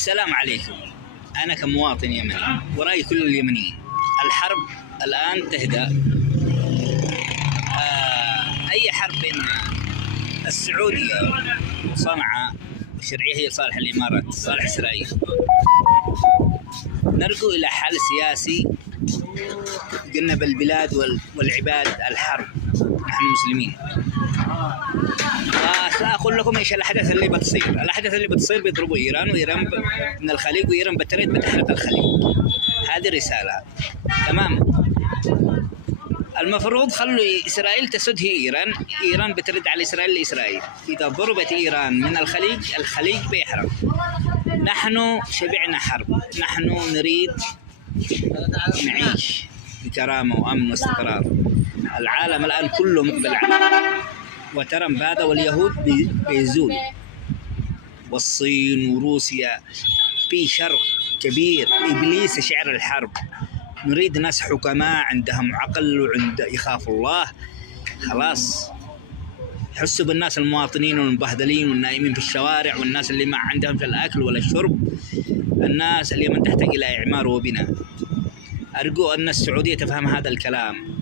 السلام عليكم. أنا كمواطن يمني ورأي كل اليمنيين، الحرب الآن تهدأ. أي حرب بين السعودية وصنعاء والشرعية هي صالح الإمارات، صالح إسرائيل. نرجو إلى حل سياسي جنب البلاد والعباد الحرب. نحن مسلمين. وسأقول لكم إيش الأحداث اللي بتصير. الأحداث اللي بتصير بيضربوا إيران، وإيران من الخليج، وإيران بتريد بتحرق الخليج. هذه رسالة. تمام. المفروض خلوا إسرائيل تسد هي إيران. إيران بترد على إسرائيل لإسرائيل. إذا ضربت إيران من الخليج بيحرق. نحن شبعنا حرب. نحن نريد نعيش بكرامة وأمن واستقرار. العالم الآن كله مقبل على وترامب هذا، واليهود بيزول، والصين وروسيا. في شر كبير. إبليس شعر الحرب. نريد ناس حكماء عندهم عقل وعند يخافوا الله. خلاص حسوا بالناس المواطنين والمبهدلين والنائمين في الشوارع، والناس اللي ما عندهم في الأكل ولا الشرب. الناس اليمن تحتاج إلى إعمار وبناء. أرجو أن السعودية تفهم هذا الكلام.